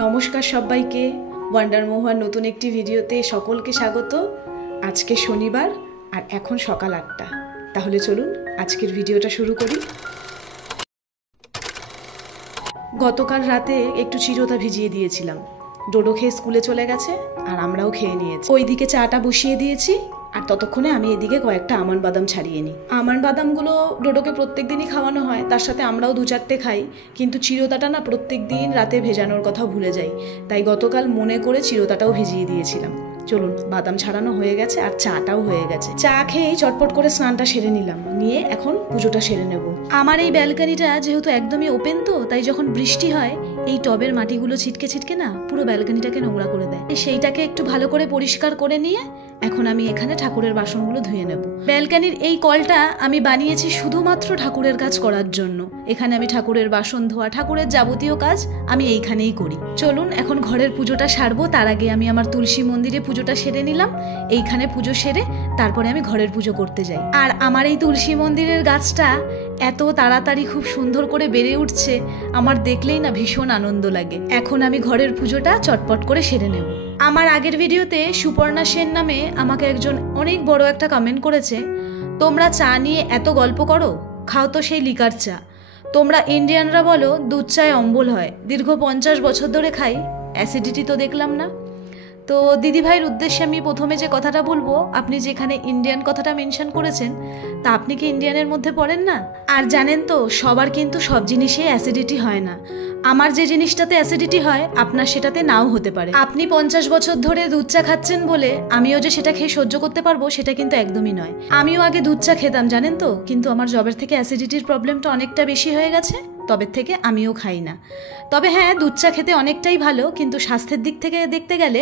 নমস্কার সবাইকে, ওয়ান্ডার মোহন নতুন একটি ভিডিওতে সকলকে স্বাগত। আজকে শনিবার আর এখন সকাল ৮টা। তাহলে চলুন আজকের ভিডিওটা শুরু করি। গতকাল রাতে একটু চিরতা ভিজিয়ে দিয়েছিলাম। ডোডো খেয়ে স্কুলে চলে গেছে আর আমরাও খেয়ে নিয়েছি। ওইদিকে চাটা বসিয়ে দিয়েছি আর ততক্ষণে আমি এদিকে কয়েকটা আমন্ড বাদাম ছাড়িয়ে নিই। আমন্ড বাদামগুলো ডোডোকে প্রত্যেক দিনই খাওয়ানো হয়, তার সাথে আমরাও ২-৪টে খাই, কিন্তু চিরতাটা না প্রত্যেক দিন রাতে ভেজানোর কথা ভুলে যাই। তাই গতকাল মনে করে চিরতাটাও ভিজিয়ে দিয়েছিলাম। চলুন, বাদাম ছাড়ানো হয়ে গেছে আর চাটাও হয়ে গেছে। চা খেয়েই চটপট করে স্নানটা সেরে নিলাম, নিয়ে এখন পুজোটা সেরে নেব। আমার এই ব্যালকনিটা যেহেতু একদমই ওপেন, তো তাই যখন বৃষ্টি হয় এই টবের মাটিগুলো ছিটকে ছিটকে না পুরো ব্যালকনিটাকে নোংরা করে দেয়। সেইটাকে একটু ভালো করে পরিষ্কার করে নিয়ে এখন আমি এখানে ঠাকুরের বাসনগুলো ধুয়ে নেব। ব্যালকনির এই কলটা আমি বানিয়েছি শুধুমাত্র ঠাকুরের কাজ করার জন্য। এখানে আমি ঠাকুরের বাসন ধোয়া, ঠাকুরের যাবতীয় কাজ আমি এইখানেই করি। চলুন এখন ঘরের পুজোটা সারবো। তার আগে আমি আমার তুলসী মন্দিরে পুজোটা সেরে নিলাম। এইখানে পুজো সেরে তারপরে আমি ঘরের পুজো করতে যাই। আর আমার এই তুলসী মন্দিরের গাছটা এত তাড়াতাড়ি খুব সুন্দর করে বেড়ে উঠছে, আমার দেখলেই না ভীষণ আনন্দ লাগে। এখন আমি ঘরের পুজোটা চটপট করে সেরে নেব। আমার আগের ভিডিওতে সুপর্ণা সেন নামে আমাকে একজন অনেক বড় একটা কমেন্ট করেছে, তোমরা চা নিয়ে এত গল্প করো, খাও তো সেই লিকার চা। তোমরা ইন্ডিয়ানরা বলো দুধ চায় অম্বল হয়, দীর্ঘ 50 বছর ধরে খাই, অ্যাসিডিটি তো দেখলাম না। তো দিদিভাইয়ের উদ্দেশ্যে আমি প্রথমে যে কথাটা বলবো, আপনি যেখানে ইন্ডিয়ান কথাটা মেনশন করেছেন, তা আপনি কি ইন্ডিয়ানের মধ্যে পড়েন না? আর জানেন তো, সবার কিন্তু সব জিনিসে অ্যাসিডিটি হয় না। আমার যে জিনিসটাতে অ্যাসিডিটি হয় আপনার সেটাতে নাও হতে পারে। আপনি 50 বছর ধরে দুধ চা খাচ্ছেন বলে আমিও যে সেটা খেয়ে সহ্য করতে পারবো সেটা কিন্তু একদমই নয়। আমিও আগে দুধ চা খেতাম জানেন তো, কিন্তু আমার জবের থেকে অ্যাসিডিটির প্রবলেমটা অনেকটা বেশি হয়ে গেছে, তবে থেকে আমিও খাই না। তবে হ্যাঁ, দুধ চা খেতে অনেকটাই ভালো, কিন্তু স্বাস্থ্যের দিক থেকে দেখতে গেলে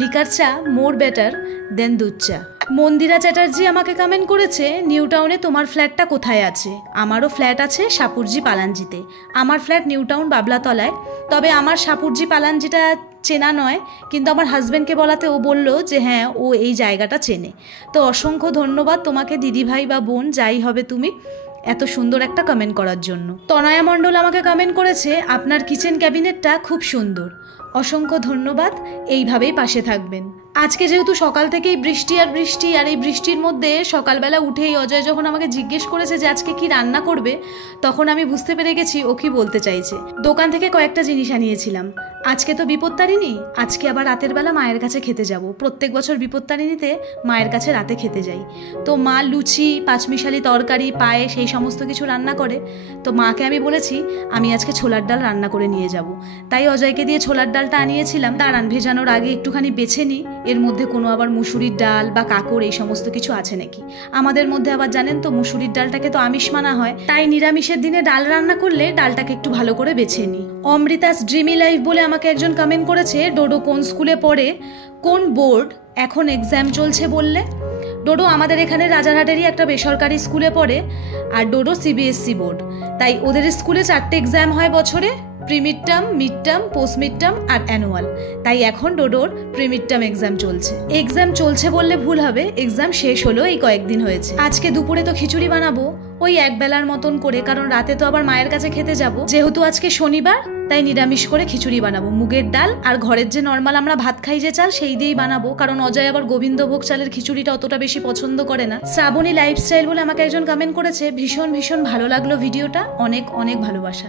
লিকার চা মোর বেটার দেন দুধ চা। মন্দিরা চ্যাটার্জি আমাকে কমেন্ট করেছে, নিউ টাউনে তোমার ফ্ল্যাটটা কোথায় আছে? আমারও ফ্ল্যাট আছে সাপুরজি পালানজিতে। আমার ফ্ল্যাট নিউ টাউন বাবলাতলায়। তবে আমার সাপুরজি পালানজিটা চেনা নয়, কিন্তু আমার হাজব্যান্ডকে বলাতে ও বলল যে হ্যাঁ, ও এই জায়গাটা চেনে। তো অসংখ্য ধন্যবাদ তোমাকে দিদিভাই বা বোন যাই হবে তুমি, এত সুন্দর একটা কমেন্ট করার জন্য। তনয়া মণ্ডল আমাকে কমেন্ট করেছে, আপনার কিচেন ক্যাবিনেটটা খুব সুন্দর। অসংখ্য ধন্যবাদ, এইভাবেই পাশে থাকবেন। আজকে যেহেতু সকাল থেকেই বৃষ্টি আর এই বৃষ্টির মধ্যে সকালবেলা উঠেই অজয় যখন আমাকে জিজ্ঞেস করেছে যে আজকে কি রান্না করবে, তখন আমি বুঝতে পেরে গেছি ও কি বলতে চাইছে। দোকান থেকে কয়েকটা জিনিস আনিয়েছিলাম। আজকে তো বিপত্তারিণী, আজকে আবার রাতের বেলা মায়ের কাছে খেতে যাব। প্রত্যেক বছর বিপত্তারিণীতে মায়ের কাছে রাতে খেতে যাই। তো মা লুচি, পাঁচমিশালি তরকারি, পায়েস এই সমস্ত কিছু রান্না করে। তো মাকে আমি বলেছি আমি আজকে ছোলার ডাল রান্না করে নিয়ে যাব। তাই অজয়কে দিয়ে ছোলার ডালটা আনিয়েছিলাম। দাঁড়ান, ভেজানোর আগে একটুখানি বেছে নিই এর মধ্যে কোনো আবার মুসুরির ডাল বা কাকড় এই সমস্ত কিছু আছে নাকি। আমাদের মধ্যে আবার জানেন তো মুসুরির ডালটাকে তো আমিষ মানা হয়, তাই নিরামিষের দিনে ডাল রান্না করলে ডালটাকে একটু ভালো করে বেছে নিই। অমৃতাস ড্রিমি লাইফ বলে আমাকে একজন কমেন্ট করেছে, ডোডো কোন স্কুলে পড়ে, কোন বোর্ড, এখন এক্সাম চলছে বললে? ডোডো আমাদের এখানে রাজারহাটেরই একটা বেসরকারি স্কুলে পড়ে, আর ডোডো সিবিএসসি বোর্ড। তাই ওদের স্কুলে 4টে এক্সাম হয় বছরে, pre mid term, mid term, post mid term আর অ্যানুয়াল। তাই এখন ডোডোর প্রি মিড টার্ম এক্সাম চলছে। এক্সাম চলছে বললে ভুল হবে, এক্সাম শেষ হলো এই কয়েকদিন হয়েছে। আজকে দুপুরে তো খিচুড়ি বানাবো, ওই একবেলার মতন করে, কারণ রাতে তো আবার মায়ের কাছে খেতে যাব। যেহেতু আজকে শনিবার তাই নিরামিষ করে খিচুড়ি বানাবো। মুগের ডাল আর ঘরের যে নর্মাল আমরা ভাত খাই যে চাল, সেই দিয়েই বানাবো, কারণ অজয় আবার গোবিন্দভোগ চালের খিচুড়িটা অতটা বেশি পছন্দ করে না। শ্রাবণী লাইফস্টাইল বলে আমাকে একজন কমেন্ট করেছে, ভীষণ ভীষণ ভালো লাগলো ভিডিওটা, অনেক অনেক ভালোবাসা।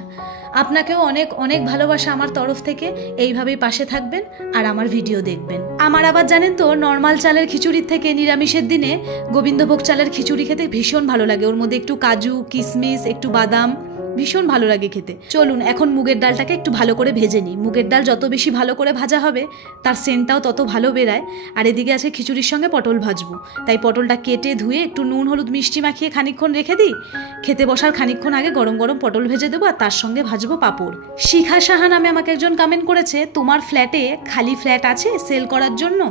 আপনাকেও অনেক অনেক ভালোবাসা আমার তরফ থেকে। এইভাবেই পাশে থাকবেন আর আমার ভিডিও দেখবেন। আমার আবার জানেন তো নর্মাল চালের খিচুড়ির থেকে নিরামিষের দিনে গোবিন্দভোগ চালের খিচুড়ি খেতে ভীষণ ভালো লাগে। ওর মধ্যে একটু কাজু, কিশমিশ, একটু বাদাম, ভীষণ ভালো লাগে খেতে। চলুন এখন মুগের ডালটাকে একটু ভালো করে ভেজে নিই। মুগের ডাল যত বেশি ভালো করে ভাজা হবে তার সেন্টটাও তত ভালো বেরায়। আর এদিকে আছে খিচুড়ির সঙ্গে পটল ভাজবো, তাই পটলটা কেটে ধুয়ে একটু নুন হলুদ মিষ্টি মাখিয়ে খানিকক্ষণ রেখে দিই। খেতে বসার খানিকক্ষণ আগে গরম গরম পটল ভেজে দেবো, আর তার সঙ্গে ভাজবো পাঁপড়। শিখা সাহা নামে আমাকে একজন কমেন্ট করেছে, তোমার ফ্ল্যাটে খালি ফ্ল্যাট আছে সেল করার জন্য?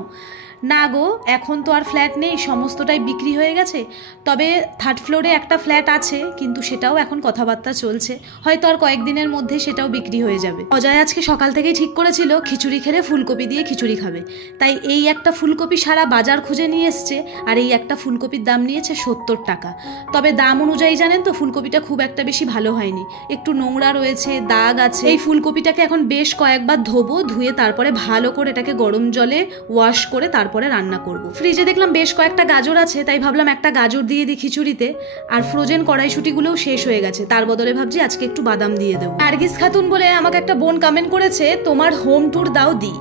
না গো, এখন তো আর ফ্ল্যাট নেই, সমস্তটাই বিক্রি হয়ে গেছে। তবে 3rd ফ্লোরে একটা ফ্ল্যাট আছে, কিন্তু সেটাও এখন কথাবার্তা চলছে, হয়তো আর কয়েকদিনের মধ্যে সেটাও বিক্রি হয়ে যাবে। অজয় আজকে সকাল থেকেই ঠিক করেছিল খিচুড়ি খেলে ফুলকপি দিয়ে খিচুড়ি খাবে, তাই এই একটা ফুলকপি সারা বাজার খুঁজে নিয়ে এসছে, আর এই একটা ফুলকপির দাম নিয়েছে 70 টাকা। তবে দাম অনুযায়ী জানেন তো ফুলকপিটা খুব একটা বেশি ভালো হয়নি, একটু নোংরা রয়েছে, দাগ আছে। এই ফুলকপিটাকে এখন বেশ কয়েকবার ধোবো, ধুয়ে তারপরে ভালো করে এটাকে গরম জলে ওয়াশ করে তারপরে রান্না করব। ফ্রিজে দেখলাম বেশ কয়েকটা গাজর আছে, তাই ভাবলাম একটা গাজর দিয়ে দিই খিচুড়িতে। আর ফ্রোজেন কড়াইশুঁটিগুলোও শেষ হয়ে গেছে, তার বদলে ভাবছি আজকে একটু বাদাম দিয়ে দেবো। নার্গিস খাতুন বলে আমাকে একটা বোন কমেন্ট করেছে, তোমার হোম ট্যুর দাও দি।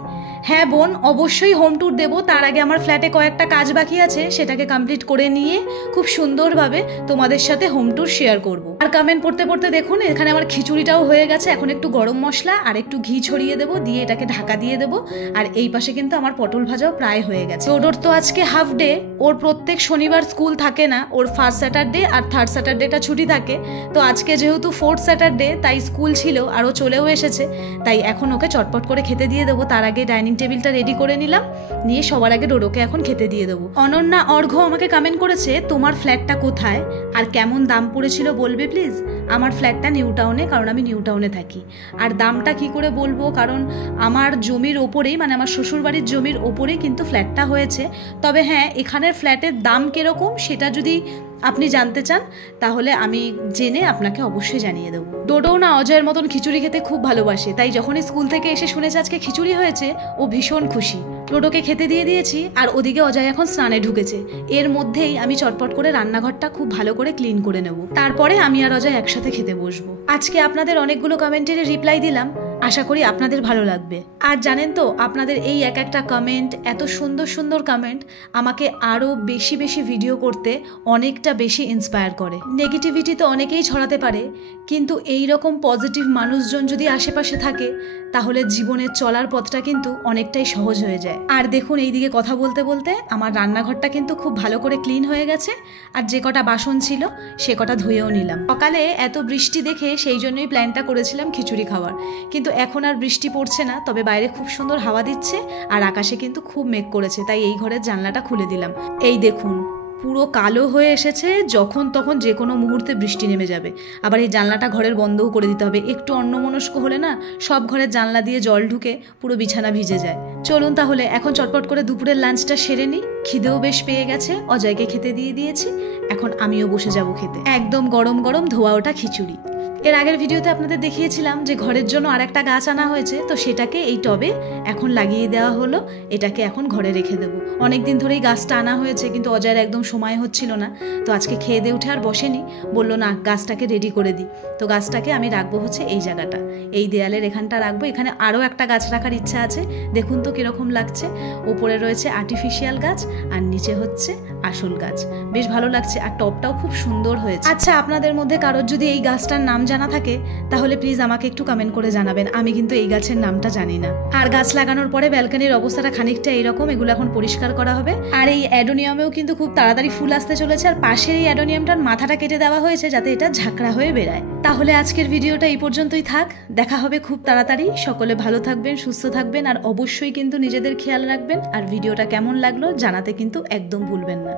হ্যাঁ বোন, অবশ্যই হোম ট্যুর দেবো। তার আগে আমার ফ্ল্যাটে কয়েকটা কাজ বাকি আছে, সেটাকে কমপ্লিট করে নিয়ে খুব সুন্দরভাবে তোমাদের সাথে হোম ট্যুর শেয়ার করব। আর কমেন্ট পড়তে পড়তে দেখুন এখানে আমার খিচুড়িটাও হয়ে গেছে। এখন একটু গরম মশলা আর একটু ঘি ছড়িয়ে দেবো, দিয়ে এটাকে ঢাকা দিয়ে দেবো। আর এই পাশে কিন্তু আমার পটল ভাজাও প্রায় হয়ে গেছে। ওর তো আজকে হাফ ডে, ওর প্রত্যেক শনিবার স্কুল থাকে না, ওর 1st স্যাটারডে আর 3rd স্যাটারডেটা ছুটি থাকে। তো আজকে যেহেতু 4th স্যাটারডে, তাই স্কুল ছিল আর ও চলেও এসেছে, তাই এখন ওকে চটপট করে খেতে দিয়ে দেবো। তার আগে ডাইনিং টেবিলটা রেডি করে নিলাম, নিয়ে সবার আগে ডোডোকে এখন খেতে দিয়ে দেবো। অনন্যা অর্ঘ্য আমাকে কমেন্ট করেছে, তোমার ফ্ল্যাটটা কোথায় আর কেমন দাম পড়েছিল বলবে প্লিজ। আমার ফ্ল্যাটটা নিউ টাউনে, কারণ আমি নিউ টাউনে থাকি। আর দামটা কি করে বলবো, কারণ আমার জমির ওপরেই, মানে আমার শ্বশুরবাড়ির জমির ওপরেই কিন্তু ফ্ল্যাটটা হয়েছে। তবে হ্যাঁ, এখানের ফ্ল্যাটের দাম কিরকম সেটা যদি আপনি জানতে চান তাহলে আমি জেনে আপনাকে অবশ্যই জানিয়ে দেবো। ডোডো না অজয়ের মতন খিচুড়ি খেতে খুব ভালোবাসে, তাই যখনই স্কুল থেকে এসে শুনেছে আজকে খিচুড়ি হয়েছে, ও ভীষণ খুশি। ডোডোকে খেতে দিয়ে দিয়েছি, আর ওদিকে অজয় এখন স্নানে ঢুকেছে। এর মধ্যেই আমি চটপট করে রান্নাঘরটা খুব ভালো করে ক্লিন করে নেব, তারপরে আমি আর অজয় একসাথে খেতে বসবো। আজকে আপনাদের অনেকগুলো কমেন্টের রিপ্লাই দিলাম, আশা করি আপনাদের ভালো লাগবে। আর জানেন তো, আপনাদের এই এক একটা কমেন্ট, এত সুন্দর সুন্দর কমেন্ট আমাকে আরও বেশি বেশি ভিডিও করতে অনেকটা বেশি ইন্সপায়ার করে। নেগেটিভিটি তো অনেকেই ছড়াতে পারে, কিন্তু এই রকম পজিটিভ মানুষজন যদি আশেপাশে থাকে তাহলে জীবনের চলার পথটা কিন্তু অনেকটাই সহজ হয়ে যায়। আর দেখুন এইদিকে কথা বলতে বলতে আমার রান্নাঘরটা কিন্তু খুব ভালো করে ক্লিন হয়ে গেছে, আর যে কটা বাসন ছিল সে কটা ধুয়েও নিলাম। সকালে এত বৃষ্টি দেখে সেই জন্যই প্ল্যানটা করেছিলাম খিচুড়ি খাওয়ার, কিন্তু এখন আর বৃষ্টি পড়ছে না। তবে বাইরে খুব সুন্দর হাওয়া দিচ্ছে, আর আকাশে কিন্তু খুব মেঘ করেছে, তাই এই ঘরের জানলাটা খুলে দিলাম। এই দেখুন পুরো কালো হয়ে এসেছে, যখন তখন যে কোনো মুহূর্তে বৃষ্টি নেমে যাবে। আবার এই জানলাটা ঘরের বন্ধও করে দিতে হবে, একটু অন্যমনস্ক হলে না সব ঘরের জানলা দিয়ে জল ঢুকে পুরো বিছানা ভিজে যায়। চলুন তাহলে এখন চটপট করে দুপুরের লাঞ্চটা সেরে নিই। খিদেও বেশ পেয়ে গেছে, অজয়কে খেতে দিয়ে দিয়েছি, এখন আমিও বসে যাব খেতে। একদম গরম গরম ধোয়া ওটা খিচুড়ি। এর আগের ভিডিওতে আপনাদের দেখিয়েছিলাম যে ঘরের জন্য আর একটা গাছ আনা হয়েছে, তো সেটাকে এই টবে এখন লাগিয়ে দেওয়া হলো। এটাকে এখন ঘরে রেখে দেবো। অনেকদিন ধরেই গাছটা আনা হয়েছে, কিন্তু অজয়ের একদম সময় হচ্ছিল না, তো আজকে খেয়ে দিয়ে উঠে আর বসেনি, বললো না গাছটাকে রেডি করে দিই। তো গাছটাকে আমি রাখবো হচ্ছে এই জায়গাটা, এই দেয়ালের এখানটা রাখবো। এখানে আরও একটা গাছ রাখার ইচ্ছা আছে, দেখুন তো কীরকম লাগছে। ওপরে রয়েছে আর্টিফিশিয়াল গাছ আর নিচে হচ্ছে আসল গাছ, বেশ ভালো লাগছে। আর টবটাও খুব সুন্দর হয়েছে। আচ্ছা, আপনাদের মধ্যে কারোর যদি এই গাছটার নাম জানা থাকে তাহলে প্লিজ আমাকে একটু কমেন্ট করে জানাবেন, আমি কিন্তু এই গাছের নামটা জানি না। আর গাছ লাগানোর পরে ব্যালকনির অবস্থাটা খানিকটা এইরকম, এগুলো এখন পরিষ্কার করা হবে। আর এই অ্যাডোনিয়ামেও কিন্তু খুব তাড়াতাড়ি ফুল আসতে চলেছে, আর পাশের এই অ্যাডোনিয়ামটার মাথাটা কেটে দেওয়া হয়েছে যাতে এটা ঝাঁকড়া হয়ে বেড়ায়। তাহলে আজকের ভিডিওটা এই পর্যন্তই থাক, দেখা হবে খুব তাড়াতাড়ি। সকলে ভালো থাকবেন, সুস্থ থাকবেন, আর অবশ্যই কিন্তু নিজেদের খেয়াল রাখবেন। আর ভিডিওটা কেমন লাগলো জানাতে কিন্তু একদম ভুলবেন না।